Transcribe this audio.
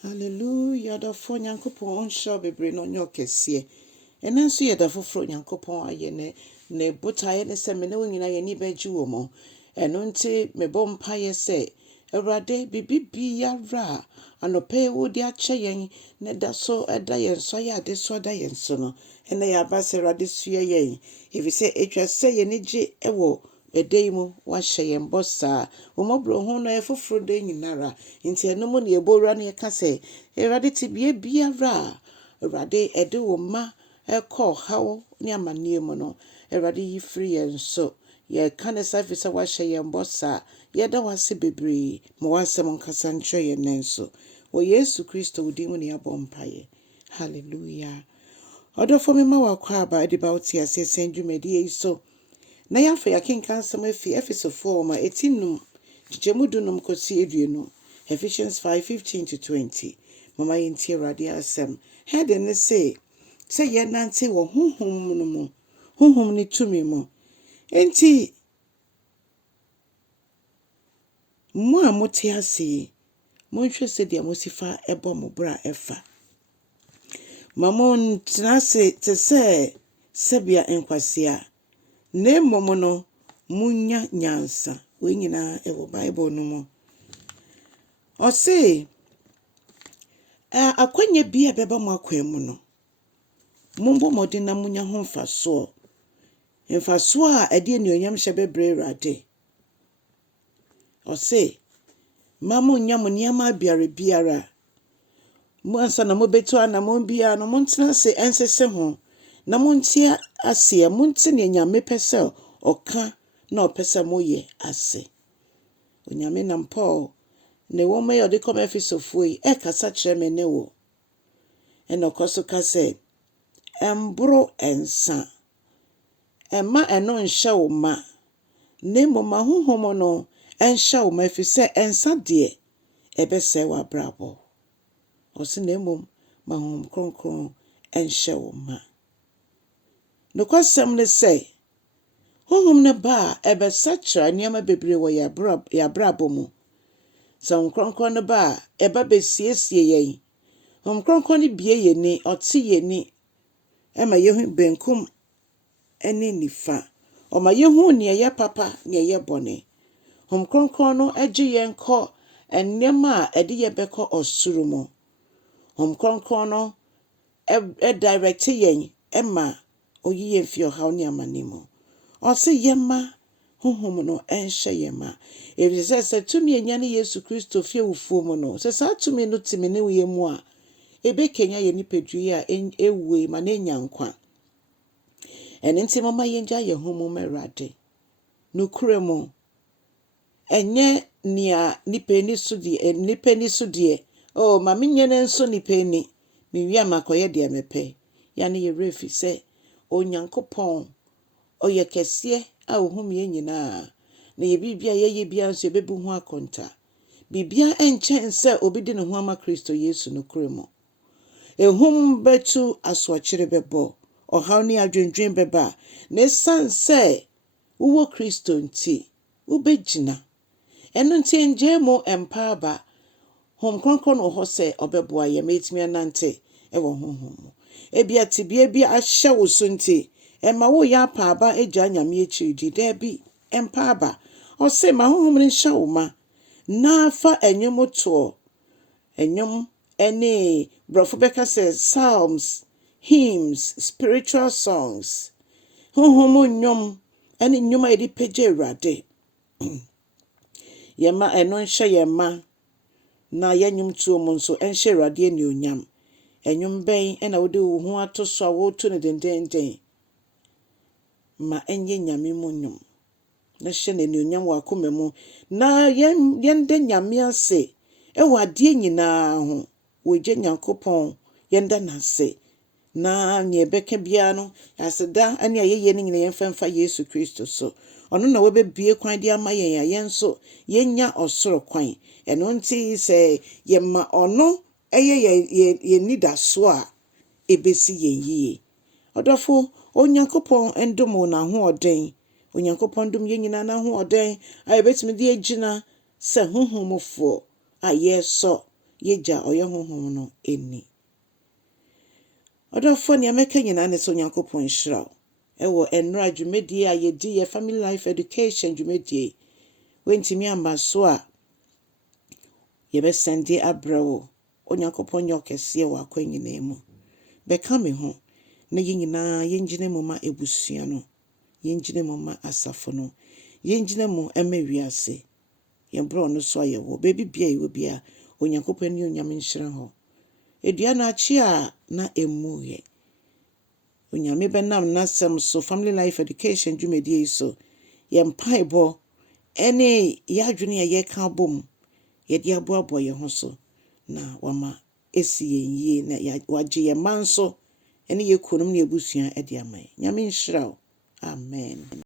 Hallelujah, the phone Yankopon shall be bring on your case. And then see the full Yankopon ayene, ne buta ne seminary in a nibe juomo, and unti me bompire say, a rade bibi ra, and no pay wood ya chayin, ne da so a dian so ya de so dian sono, and they are bassera this year yen. If you say it was say any j ewo. Edemu wahyɛ yɛn bɔ saa wɔmɔbro ho no ɛfoforo de nyinara nti ɛno mu ne ɛbɔwura ne ɛka sɛ Awurade te bie biara Awurade ɛde wo ma ɛkɔ haw ne amanneɛ mu no Awurade yi firi yɛn so yɛka ne sa fi sɛ wahyɛ yɛn bɔ saa yɛda wase bebree ma wasɛm nkasa nkyerɛ yɛn nan so wɔ Yesu Kristo wo din mu ne yɛabɔ mpaeɛ hallelujah ɔdɔfo me ma wakɔ aba ɛde ba wo te ase sɛn dwumadie yi so na yafa yakenka nsɛm afi Efesofoɔ ma etinum gyemudunum kosi aduonu Ephesians 5:15-20 mama yɛntie Awurade asɛm heading ne sɛ yɛnante wɔ honhom no mu honhom ne tumi mu enti mo a mote ase monhwɛ sɛ deɛ mosifa ɛbɔ mo bra ɛfa mama ntena ase te sɛ sɛbea nkwasia ne mmom no munya nyansa we nyinaa ɛwɔ Bible no mu ɔse akwanya bi a bɛba mo akwan mu no mombo mmɔden na munya ho mfasoɔ a ɛde anuonyam hyɛ bɛbrɛ Awurade ɔse ma monya mo nneɛma biara mo ansa na mobɛtu anammɔn biara no montena ase ɛnsese ho na monte ase monte ne Nyame pɛ sɛ ɔka na ɔpɛ sɛ moyɛ ase onyame nam Paul ne wo ma yɛde kɔm Efesofoɔ yi ɛkasa kyerɛ me ne wo ɛna ɔkɔ so ka sɛ ɛmboro ɛnsa ɛma ɛno nhyɛ wo ma ne mmom honhom no ɛnhyɛ wo ma ɛfiri sɛ ɛnsa deɛ ɛbɛsɛe w'abrabɔ ɔse na mmom ma honhom kronkron ɛnhyɛ wo ma nokwasɛm ne sɛ honhom ne ba a ɛbɛsakyera nneɛma bebree wɔ yɛabrabɔ mu sɛ honhom kronkron ne ba a ɛba bɛsiesie yɛn honhom kronkron ne bie yɛn ni ɔte yɛn ni ɛma yɛhu benkum ɛne nifa ɔma yɛhu nea ɛyɛ papa nea ɛyɛ bɔne honhom kronkron no agye yɛn kɔ nneɛma a ɛde yɛbɛkɔ ɔsoro mu honhom kronkron no direct yɛn ɛma oyi yɛn fi ɔhaw ne amane mu ɔse yɛma honhom no ɛnhyɛ yɛn ma ɛfiri sɛ tumi enya ne Yesu Kristo fie wufuo mu no sɛ saa tumi no timi ne yɛ mu a ɛbɛkenya yɛ nipadua a ɛwue ma na enya nkwa ɛno nti mama yɛngya yɛ honhom Awurade nokura mu ɛnyɛ nea nipa ni so deɛ ma menyɛ ne nso nipa ni mewie amakɔyɛ deɛ mepɛ yɛne yɛwerɛ fi sɛ Onyankopɔn ɔyɛ kɛseɛ a ohum yɛn nyinaa na yɛbibia yɛyɛ bia nso yɛbɛbu ho akonta bibia ɛnkyɛn sɛ obi de ne ho ama Kristo Yesu nokura mu ehum bɛtu asoɔkyere bɛbɔ ɔhaw ne adwendwen bɛba na ɛsan sɛ wowɔ Kristo nti wobɛgyina ɛno nti ngye mu empaaba honhom kronkron wɔ hɔ sɛ ɔbɛboa yɛ metumi anante ɛwɔ honhom mu ebia tibia bi ahyɛ wo so nti ɛma wo yɛ apaaba agya Nyame akyiri daabi empaaba ɔse ma honhom no nhyɛ wo ma na fa ɛnwom toɔ ɛnwom ɛne brɔfo bɛka sɛ psalms hymns spiritual songs honhom nnwom ɛne nnwom a yɛde pagya Awurade yɛma ɛno nhyɛ yɛn ma na yɛnwom tuo mu nso ɛnhyɛ Awurade anuonyam ɛnwom bɛn ɛna wode wo ho ato so a wotu ne dendenden ma ɛnyɛ Nyame mu nnwom na hyɛ n'anuonyam wɔ akoma mu na yɛnda Nyame ase ɛwɔ adeɛ nyinaa ho wɔgye Nyankopɔn yɛnda n'ase na nea ɛbɛka biara no aseda ɛne ayɛyɛ no nyina yɛmfa Yesu Kristo so ɔno na wɔbɛbie kwan de ama yɛn a yɛn nso yɛnya ɔsoro kwan ɛno nti sɛ yɛma ɔno ɛyɛ yɛn nidaso a ɛbɛsi yɛn yie ɔdɔfo Onyankopɔn ndom n'ahoɔden Onyankopɔn dom yɛn nyinaa n'ahoɔden a yɛbɛtumi de agyina sɛ honhomfoɔ a yɛsɔ yɛgya ɔyɛ honhom no ɛni. Ɔdɔfo nea mɛka nyinaa ne sɛ Onyankopɔn nhyira wo. Ɛwɔ ɛnnora dwumadie a yɛdi yɛ family life education dwumadie. Wentimi amba so a yɛbɛsɛnde abrɛ wo. Onyankopɔn nyɛ ɔkɛseɛ wɔ akwan nyinaa mu. Bɛka me ho na yɛn nyinaa yɛngyina mu ma ebusua no. Yɛngyina mu ma asafo no. Yɛngyina mu ma wiase. Yɛmbrɛ ɔno so ayɛwɔ. Baabi bia yɛwɔ bia Onyankopɔn ne onyame nhyira hɔ. Edua no akye a na ɛmmuiɛ. Onyame bɛnam n'asɛm so family life education dwumadie so. Yɛn mpaebɔ ɛne yɛadwene a yɛka abom. Yɛde aboaboa yɛn ho so na wama esi yɛn yie na wagye yɛn mma nso ɛne yɛn kunom ne yɛn abusua ɛde ama yɛn. Nyame nhyira wo. Amen.